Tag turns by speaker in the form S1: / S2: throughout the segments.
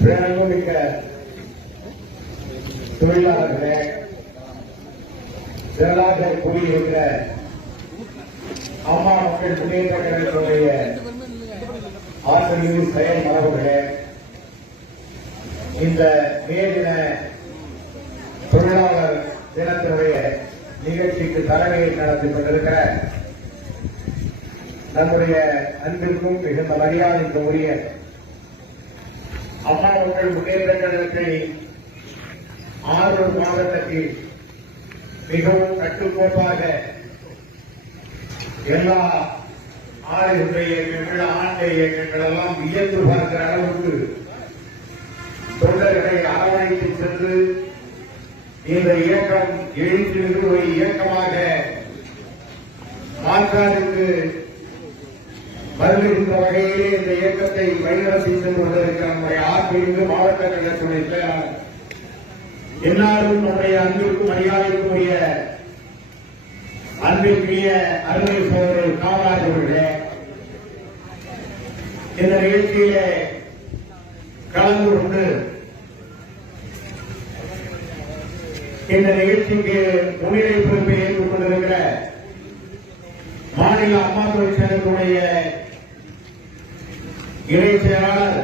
S1: பேரன்புமிக்க தொழிலாளர்களே திரளாக கூடியிருக்கிற அம்மா மக்கள் முன்னேற்ற கழகத்தினுடைய ஆசிரியர் செயல் மரபுகளே இந்த மே தின தொழிலாளர் தினத்தினுடைய நிகழ்ச்சிக்கு தலைமையை நடத்தி கொண்டிருக்கிற நம்முடைய அன்பிற்கும் மிகுந்த மரியாதைக்கு உரிய அம்மா மக்கள் முன்னேற்ற கழகத்தை ஆறு மாதத்துக்கு மிகவும் கட்டுக்கோப்பாக எல்லா ஆளுடைய இயக்கங்கள் ஆண்ட இயக்கங்கள் எல்லாம் வியந்து பார்க்கிற அளவுக்கு தொண்டர்களை அரவணைத்து சென்று இந்த இயக்கம் எழுத்து ஒரு இயக்கமாக மாற்றாருக்கு வருகின்ற வகையிலே இந்த இயக்கத்தை வழிநடத்தி சென்று கொண்டிருக்கிற நம்முடைய ஆர்பிற்கு மாவட்ட கழகத்துடைய செயலாளர். எல்லாரும் நம்முடைய அன்பிற்கும் மரியாதைக்குரிய அன்பிற்குரிய அருமை சோதரர் காமராஜ் அவர்களே இந்த நிகழ்ச்சியிலே கலந்து கொண்டு இந்த நிகழ்ச்சிக்கு முன்னிலை பொறுப்பை ஏற்றுக் கொண்டிருக்கிற மாநில அம்மா தொழிற்சங்கத்துடைய இணை செயலாளர்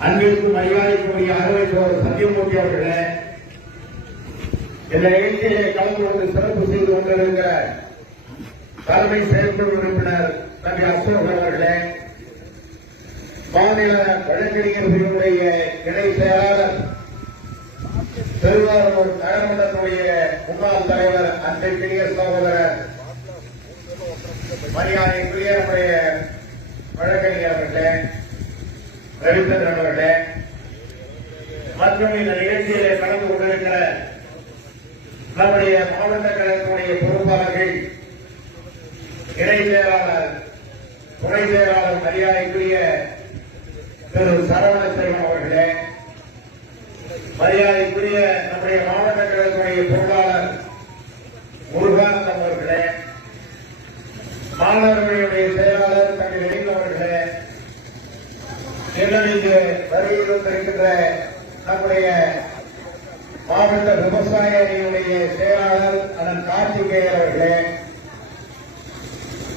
S1: அன்பிற்கு மரியாதைக்குரிய அறுவை சோழர் சத்தியமூர்த்தி அவர்களே இந்த நிகழ்ச்சியிலே கலந்து கொண்டு சிறப்பு செய்து கொண்டிருக்கிற தலைமை செயற்குழு உறுப்பினர் தம்பி அசோக் அவர்களே மாநில வழக்கறிஞர்களுடைய இணை செயலாளர் திருவாரூர் நகரமன்றத்துடைய முன்னாள் தலைவர் அன்றைக்குரிய சகோதரர் மரியாதைக்குரிய நம்முடைய வழக்கறிஞர் அவர்களே ரவிச்சந்திரன் அவர்களே மற்றும் இந்த நிகழ்ச்சியிலே கலந்து கொண்டிருக்கிற நம்முடைய மாவட்ட கழகத்துடைய பொறுப்பாளர்கள் இணை செயலாளர் துணை செயலாளர் மரியாதைக்குரிய திரு சரவண செல்வம் அவர்களே மரியாதைக்குரிய நம்முடைய மாவட்ட கழகத்துடைய பொருளாளர் முருகானந்தம் அவர்களே மாணவர்களுடைய செயலாளர் தம்பி வெளியில் அவர்களே நிர்ணயித்து வருகையில் வந்திருக்கின்ற நம்முடைய மாவட்ட விவசாய அணியுடைய செயலாளர் அதன் கார்த்திகேயர் அவர்களே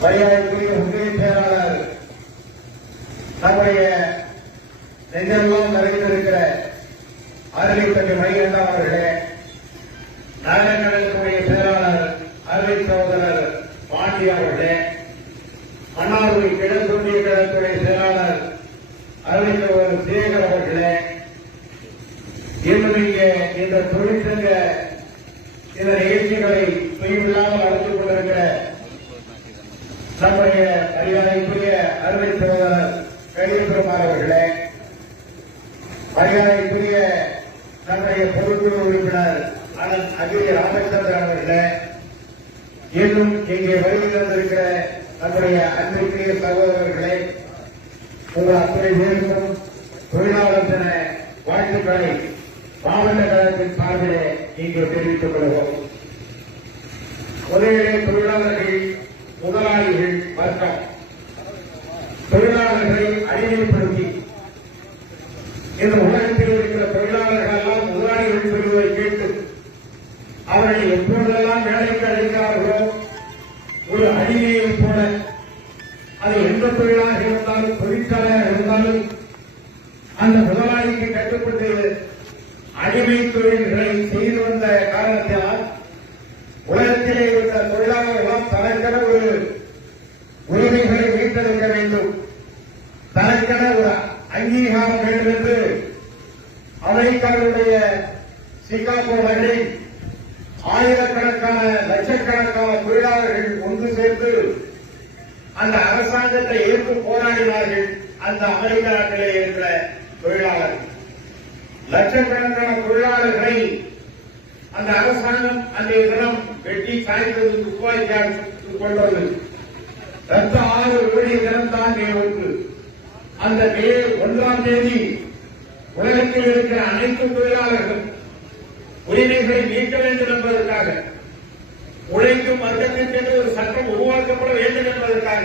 S1: மரியாதைக்குரிய உதவி செயலாளர் நம்முடைய நெஞ்செல்லாம் நிறைந்திருக்கிற அருளை தம்பி மணிகண்டா அவர்களே நகரக்கழகத்துடைய செயலாளர் அருளை சகோதரர் பாண்டி அவர்களே மன்னார்குடி கிழக்குண்டிய கழகத்துடைய செயலாளர் அருளை சகோதரர் சேகர் அவர்களே இன்னும் இங்கே இந்த தொழிற்சங்க இந்த நிகழ்ச்சிகளை தொய்வில்லாமல் நடத்திக் கொண்டிருக்கிற நம்முடைய மரியாதைக்குரிய அறுவை சகோதரர் கலியபெருமாள் அவர்களே மரியாதைக்குரிய நம்முடைய பொதுக்குழு உறுப்பினர் அனந்த் அகிரி ராமச்சந்திரன் அவர்களே இன்னும் இங்கே வருகை தந்திருக்கிற நம்முடைய அன்பிற்குரிய சகோதரர்களே உங்கள் அத்தனை பேருக்கும் தொழிலாளர் என வாழ்த்துக்களை மாவட்ட கழகத்தின் சார்பிலே இங்கு தெரிவித்துக் கொள்வோம் முதலிலே தொழிலாளர்கள் முதலாளிகள் வர்க்கம். தொழிலாளர்களை அடிமைப்படுத்தி இந்த உலகத்தில் அமெரிக்காவுடைய சிகாகோ நகரில் ஆயிரக்கணக்கான லட்சக்கணக்கான தொழிலாளர்கள் ஒன்று சேர்ந்து அந்த அரசாங்கத்தை எதிர்த்து போராடினார்கள் அந்த அமெரிக்க நாட்டிலே இருக்கிற தொழிலாளர்கள். லட்சக்கணக்கான தொழிலாளர்களை அந்த அரசாங்கம் அன்றைய தினம் வெட்டி சாய்ந்தது துப்பாக்கியால் கொண்டது ரத்த ஆறு ஓடிய தினம் தான் ஒன்று அந்த மே ஒன்றாம் தேதி உலகத்தில் இருக்கிற அனைத்து தொழிலாளர்கள் உரிமைகளை மீட்க வேண்டும் என்பதற்காக உழைக்கும் வர்க்கத்திற்கு ஒரு சட்டம் உருவாக்கப்பட வேண்டும் என்பதற்காக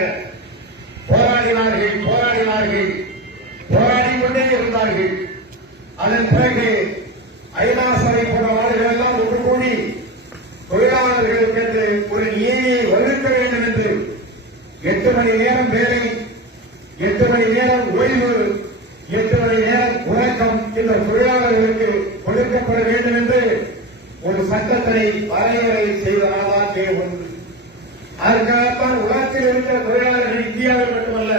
S1: போராடினார்கள் போராடினார்கள் போராடி கொண்டே இருந்தார்கள். அதன் பிறகு ஐநா சபை போன்ற நாடுகள் எல்லாம் ஒன்று கூடி தொழிலாளர்களுக்கு என்று ஒரு நீதியை வகுக்க வேண்டும் என்று எட்டு மணி நேரம் வேலை எட்டு மணி நேரம் ஓய்வு எட்டு மணி நேரம் உறக்கம் இந்த தொழிலாளர்களுக்கு கொடுக்கப்பட வேண்டும் என்று ஒரு சட்டத்தை வரையறை செய்த நாளாக அதற்காகத்தான் உலகத்தில் இருக்கிற தொழிலாளர்கள் இந்தியாவில் மட்டுமல்ல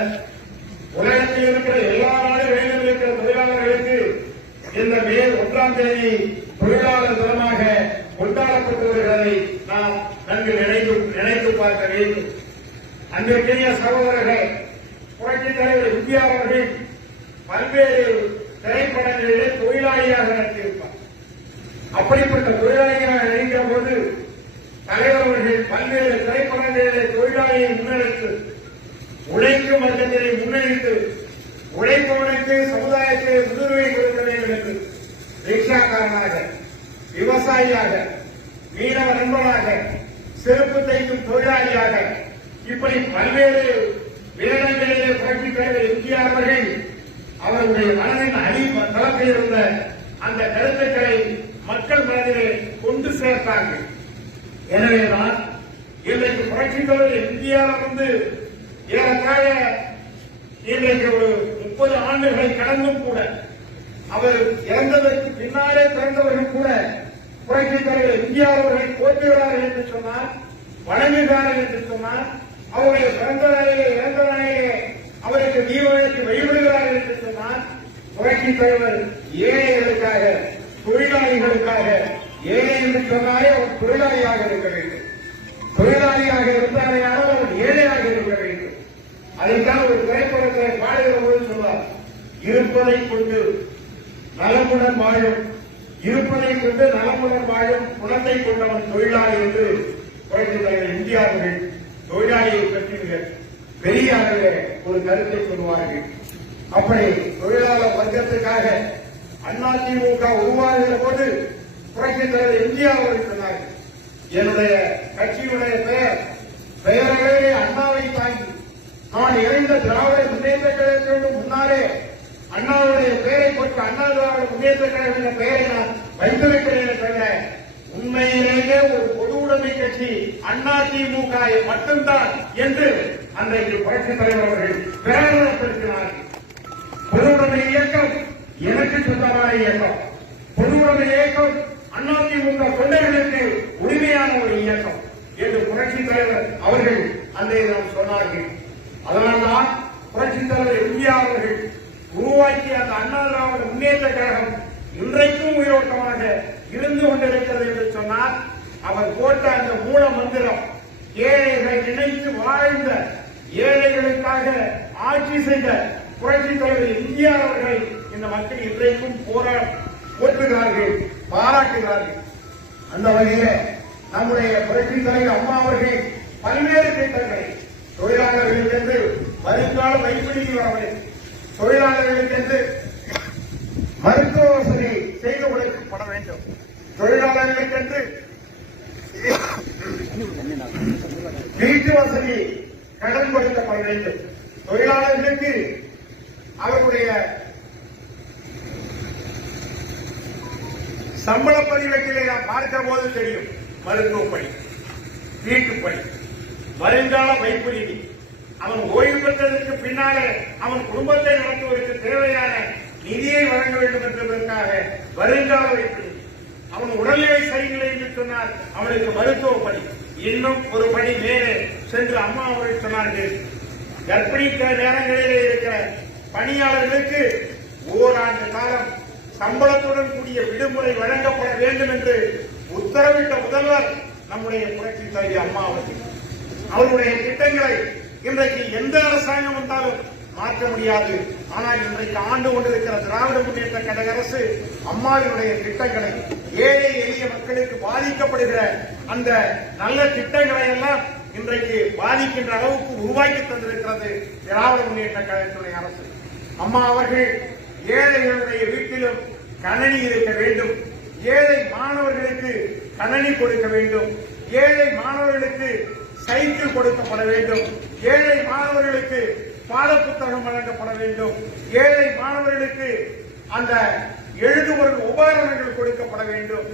S1: உலகத்தில் இருக்கிற எல்லா நாடுகளிலும் இருக்கிற தொழிலாளர்களுக்கு இந்த மே ஒன்றாம் தேதி தொழிலாளர் தினமாக கொண்டாடப்பட்டு வருகிறதை நாம் நன்கு நினைத்து நினைத்து பார்க்க வேண்டும். அன்றைக்கிய சகோதரர்கள் புரட்சித் தலைவர் இந்தியாவர்கள் பல்வேறு திரைப்படங்களிலே தொழிலாளியாக நடத்தியிருப்பார் அப்படிப்பட்ட தொழிலாளியாக நடிக்கிற போது தலைவர் அவர்கள் பல்வேறு திரைப்படங்களிலே தொழிலாளியை முன்னெடுத்து உழைக்கும் வர்க்கத்தினை முன்னெடுத்து உழைப்பவனுக்கு சமுதாயத்தை முன்னுரிமை கொடுக்க வேண்டும் என்று ரிக்ஷாக்காரனாக விவசாயியாக மீனவ நண்பனாக செருப்பு தைக்கும் தொழிலாளியாக இப்படி பல்வேறு வேடங்களிலே புரட்சி தலைவர் எம்ஜிஆர் அவர்கள் அவருடைய மனதின் அடி தளத்தில் இருந்த அந்த கருத்துக்களை மக்கள் மனதிலே கொண்டு சேர்த்தார்கள். எனவேதான் இன்றைக்கு புரட்சி தலைவர் எம்ஜிஆர் வந்து ஏறத்தாழ இன்றைக்கு ஒரு முப்பது ஆண்டுகளை கடந்தும் கூட அவர் இறந்ததற்கு பின்னாலே பிறந்தவர்கள் கூட புரட்சி தலைவர் எம்ஜிஆர் அவர்களை போற்றுகிறார்கள் என்று சொன்னார் வணங்குகிறார்கள் என்று சொன்னார் அவருடைய பிறந்த நாளிலே இறந்த நாளிலே அவருக்கு தீபத்துக்கு வழிபடுகிறார்கள் என்று சொன்னால் புரட்சி தலைவர் ஏழைகளுக்காக தொழிலாளிகளுக்காக ஏழை என்று சொன்னாலே அவர் தொழிலாளியாக இருக்க வேண்டும். தொழிலாளியாக இருந்தாலேயானால் அவர் ஏழையாக இருக்க வேண்டும். அதைத்தான் ஒரு திரைப்படத்தை பாடுகிற போது சொல்வார் இருப்பதை கொண்டு நலமுடன் வாழும் இருப்பதை கொண்டு நலமுடன் வாழும் குணத்தை கொண்டவன் தொழிலாளி என்று புரட்சி தலைவர் இந்தியாவர்கள் தொழிலாளியை பற்றி பெரிய அளவில் ஒரு கருத்தை சொல்லுவார்கள் அப்படி தொழிலாளர் அண்ணா அதிமுக உருவாகிற போது புரட்சி தலைவர் இந்தியா அவர்கள் சொன்னார்கள் என்னுடைய கட்சியுடைய பெயர் பெயர்களே அண்ணாவை தாங்கி நான் இணைந்த திராவிட முன்னேற்ற கழகத்திற்கு முன்னாலே அண்ணாவுடைய பெயரை கொண்டு அண்ணா திராவிட முன்னேற்ற கழகம் என்ற பெயரை நான் வைத்திருக்கிறேன் தவிர உண்மையிலேயே ஒரு பொது உடைமை கட்சி அண்ணா திமுக மட்டும்தான் என்று அன்றைக்கு புரட்சி தலைவர் அவர்கள் பிரகடனப்படுத்தினார்கள் பொதுவுடைமை இயக்கம் எனக்கு சொந்தமான இயக்கம். பொதுவுடைமை இயக்கம் அதிமுக தொண்டர்களுக்கு உரிமையான ஒரு இயக்கம் என்று புரட்சி தலைவர் அவர்கள் அன்றைய நாம் சொன்னார்கள். அதனால்தான் புரட்சி தலைவர் எம்ஜிஆர் அவர்கள் உருவாக்கிய அந்த அண்ணா திராவிட முன்னேற்ற கழகம் இன்றைக்கும் உயிரோட்டமாக இருந்து கொண்டிருக்கிறது என்று சொன்னால் அவர் போட்ட அந்த மூல மந்திரம் ஏழைகள் நினைத்து வாழ்ந்த ஏழைகளுக்காக ஆட்சி செய்த புரட்சி தலைவர் இந்தியா அவர்களை இந்த மக்கள் இன்றைக்கும் போரா போற்றுகிறார்கள் பாராட்டுகிறார்கள். அந்த வகையில நம்முடைய புரட்சி தலைவர் அம்மா அவர்கள் பல்வேறு திட்டங்களை தொழிலாளர்களுக்கென்று வருங்கால வைப்பிடிக்கு வரவில்லை. தொழிலாளர்களுக்கென்று மருத்துவ வசதி செய்து கொடுக்கப்பட வேண்டும். தொழிலாளர்களுக்கென்று வீட்டு வசதி கடன் கொடுக்கப்பட வேண்டும் தொழிலாளர்களுக்கு அவருடைய சம்பள பதிவேட்டிலே நாம் பார்க்கிற போது தெரியும். மருத்துவ பணி வீட்டு பணி வருங்கால வைப்பு நிதி அவன் ஓய்வு பெற்றதற்கு பின்னாலே அவன் குடும்பத்தை நடத்துவதற்கு தேவையான நிதியை வழங்க வேண்டும் என்பதற்காக வருங்கால வைப்பு நிதி அவன் உடல்நிலை சரியில்லை என்று சொன்னால் அவனுக்கு மருத்துவ பணி. இன்னும் ஒரு பணி மேலே சென்று அம்மா அவர்கள் சொன்னார்கள் கர்ப்பிணிக்கிற நேரங்களிலே இருக்கிற பணியாளர்களுக்கு ஓராண்டு காலம் சம்பளத்துடன் கூடிய விடுமுறை வழங்கப்பட வேண்டும் என்று உத்தரவிட்ட முதல்வர் நம்முடைய புரட்சி தலைவி அம்மா அவர்கள். அவருடைய திட்டங்களை இன்றைக்கு எந்த அரசாங்கம் வந்தாலும் மாற்ற முடியாது. ஆனால் இன்றைக்கு ஆண்டு கொண்டிருக்கிற திராவிட முன்னேற்ற கழக அரசு அம்மாவினுடைய திட்டங்களை ஏழை எளிய மக்களுக்கு பாதிக்கப்படுகிற அந்த நல்ல திட்டங்களை எல்லாம் இன்றைக்கு பாதிக்கின்ற அளவுக்கு உருவாக்கி தந்திருக்கிறது திராவிட முன்னேற்ற கழகத்தினுடைய அரசு. அம்மா அவர்கள் ஏழைகளுடைய வீட்டிலும் கணனி இருக்க வேண்டும். ஏழை மாணவர்களுக்கு கணனி கொடுக்க வேண்டும். ஏழை மாணவர்களுக்கு சைக்கிள் கொடுக்கப்பட வேண்டும். ஏழை மாணவர்களுக்கு
S2: பாடப்புத்தகம் வழங்கப்பட வேண்டும். ஏழை மாணவர்களுக்கு அந்த எழுதுவொரு உபகரணங்கள் கொடுக்கப்பட வேண்டும்.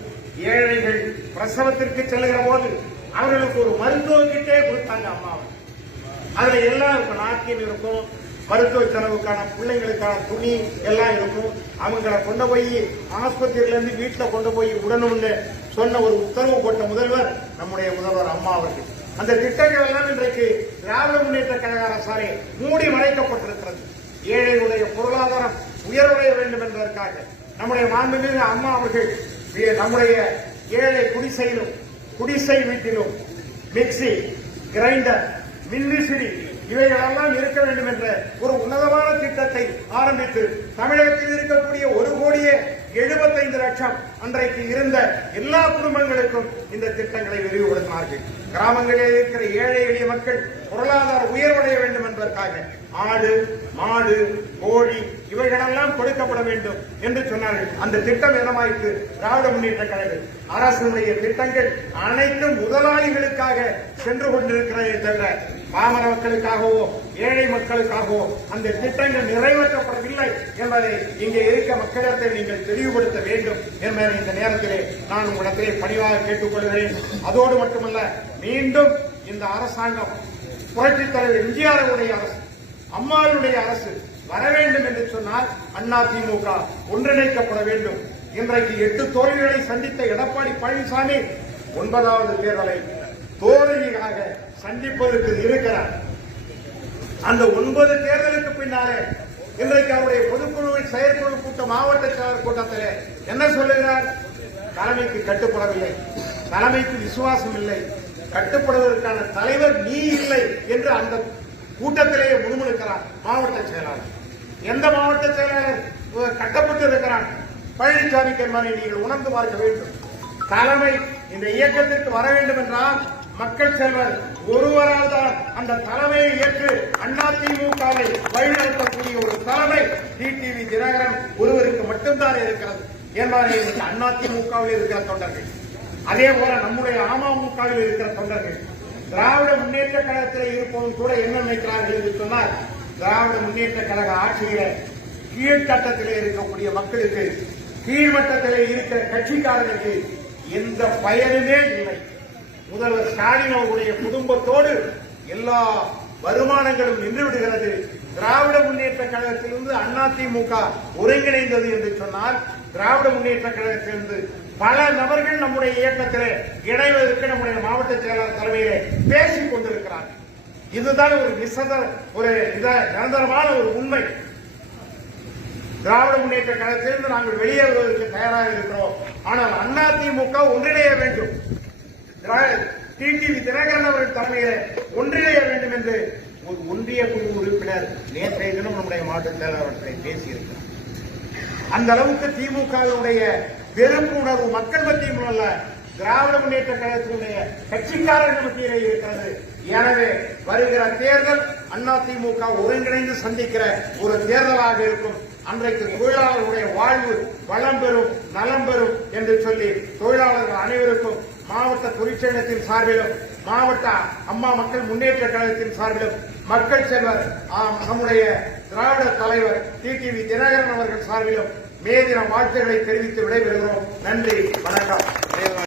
S2: ஏழைகள் பிரசவத்திற்கு செல்கிற போது அவர்களுக்கு ஒரு மருத்துவ கிட்டே கொடுத்தாங்க அம்மாவை. அதுல எல்லாம் இருக்கும் நாப்கின் இருக்கும் மருத்துவ செலவுக்கான பிள்ளைங்களுக்கான துணி எல்லாம் இருக்கும். அவங்கள கொண்டு போய் ஆஸ்பத்திரியில இருந்து வீட்டுல கொண்டு போய் விடணும்னு சொன்ன ஒரு உத்தரவு போட்ட முதல்வர் நம்முடைய முதல்வர் அம்மா அவர்கள். அந்த திட்டங்கள் எல்லாம் இன்றைக்கு திராவிட முன்னேற்ற கழக அரசாரை மூடி மறைக்கப்பட்டிருக்கிறது. ஏழைகளுடைய பொருளாதாரம் உயர்வடைய வேண்டும் என்பதற்காக. நம்முடைய மாண்புமிகு அம்மா அவர்கள் நம்முடைய ஏழை குடிசையிலும் குடிசை வீட்டிலும் மிக்சி கிரைண்டர் மின்விசிறி இவைகளெல்லாம் இருக்க வேண்டும் என்ற ஒரு உன்னதமான திட்டத்தை ஆரம்பித்து தமிழகத்தில் இருக்கக்கூடிய ஒரு கோடியே எழுபத்தைந்து லட்சம் அன்றைக்கு இருந்த எல்லா குடும்பங்களுக்கும் இந்த திட்டங்களை விரிவுபடுத்தினார்கள் கிராமங்களில் இருக்கிற ஏழை எளிய மக்கள் பொருளாதார உயர்வடைய வேண்டும் என்பதற்காக ஆடு மாடு கோழி இவைகளெல்லாம் கொடுக்கப்பட வேண்டும் என்று சொன்னார்கள். அந்த திட்டம் என்னமாயிற்று திராவிட முன்னேற்ற கழகம் அரசுடைய திட்டங்கள் அனைத்தும் முதலாளிகளுக்காக சென்று கொண்டிருக்கிறதே தவிர பாமர மக்களுக்காகவோ ஏழை மக்களுக்காகவோ அந்த திட்டங்கள் நிறைவேற்றப்படவில்லை என்பதை இங்கே இருக்க மக்களிடத்தை நீங்கள் தெளிவுபடுத்த வேண்டும் என்பதை இந்த நேரத்திலே நான் உங்களிடத்திலே பணிவாக கேட்டுக்கொள்கிறேன். அதோடு மட்டுமல்ல மீண்டும் இந்த அரசாங்கம் புரட்சித் தலைவர் எம்ஜிஆருடைய அரசு அம்மாவினுடைய அரசு வர வேண்டும் என்று சொன்னால் அதிமுக ஒன்றிணைக்கப்பட வேண்டும். இன்றைக்கு எட்டு தோல்விகளை சந்தித்த எடப்பாடி பழனிசாமி ஒன்பதாவது தேர்தலை தோல்வியாக சந்திப்பதற்கு இருக்கிறார். அந்த ஒன்பது தேர்தலுக்கு பின்னாலே இன்றைக்கு அவருடைய பொதுக்குழுவின் செயற்குழு கூட்டம் மாவட்ட செயலர் கூட்டத்தில் என்ன சொல்லுகிறார்? தலைமைக்கு கட்டுப்படவில்லை. தலைமைக்கு விசுவாசம் இல்லை. கட்டுப்படுவதற்கான தலைவர் நீ இல்லை என்று அந்த கூட்டத்திலேயே முணுமுணுக்கிறார் மாவட்ட செயலாளர். எந்த மாவட்ட செயலாளர்? கட்டப்பட்டு இருக்கிறான் பழனிசாமி என்பதை நீங்கள் உணர்ந்து பார்க்க வேண்டும். தலைமை இந்த இயக்கத்திற்கு வர வேண்டும் என்றால் மக்கள் செல்வர் ஒருவரால் தான் அந்த தலைமையை ஏற்று அதிமுகவை வழிநடத்தக்கூடிய ஒரு தலைமை டிடிவி தினகரன் ஒருவருக்கு மட்டும்தான் இருக்கிறது. என்பதை அதிமுகவில் இருக்கிற தொண்டர்கள் அதே போல நம்முடைய அமமுகவில் இருக்கிற தொண்டர்கள் திராவிட முன்னேற்ற கழகத்தில் இருப்பவன் கூட என்ன நினைக்கிறார்கள் என்று சொன்னால் திராவிட முன்னேற்ற கழக ஆட்சியில கீழ்த்தட்டத்திலே இருக்கக்கூடிய மக்களுக்கு கீழ்மட்டத்திலே இருக்கிற கட்சிக்காரர்களுக்கு எந்த பயனுமே இல்லை. முதல்வர் ஸ்டாலின் அவர்களுடைய குடும்பத்தோடு எல்லா வருமானங்களும் நின்று விடுகிறது. திராவிட முன்னேற்ற கழகத்திலிருந்து அதிமுக ஒருங்கிணைந்தது என்று சொன்னால் திராவிட முன்னேற்ற கழகத்திலிருந்து பல நபர்கள் நம்முடைய இயக்கத்திலே இணைவதற்கு நம்முடைய மாவட்ட செயலாளர் தலைமையிலே பேசிக் கொண்டிருக்கிறார். இதுதான் ஒரு நிசத ஒரு இத- நிரந்தரமான ஒரு உண்மை. திராவிட முன்னேற்ற கழகத்திலிருந்து நாங்கள் வெளியேறுவதற்கு தயாராக இருக்கிறோம். ஆனால் அதிமுக ஒன்றிணைய வேண்டும். டிடிவி தினகரன் அவர்கள் தலைமையில் ஒன்றிணைய வேண்டும் என்று ஒரு ஒன்றிய குழு உறுப்பினர் நேற்றைய தினம் நம்முடைய மாவட்ட செயலாளர்களை பேசியிருக்கிறார். அந்த அளவுக்கு திமுகவினுடைய வெறுப்பு உணர்வு மக்கள் மத்தியும் அல்ல திராவிட முன்னேற்ற கழகத்தினுடைய கட்சிக்காரர்கள் மத்தியிலே இருக்கிறது. எனவே வருகிற தேர்தல் அதிமுக ஒருங்கிணைந்து சந்திக்கிற ஒரு தேர்தலாக இருக்கும். அன்றைக்கு தொழிலாளர்களுடைய வாழ்வு வளம் பெறும் நலம் பெறும் என்று சொல்லி தொழிலாளர்கள் அனைவருக்கும் மாவட்ட தொழிற்சங்கத்தின் சார்பிலும் மாவட்ட அம்மா மக்கள் முன்னேற்ற கழகத்தின் சார்பிலும் மக்கள் செல்வர் நம்முடைய திராவிட தலைவர் டிடிவி தினகரன் அவர்கள் சார்பிலும் மே தின வாழ்த்துக்களை தெரிவித்து விடைபெறுகிறோம். நன்றி வணக்கம்.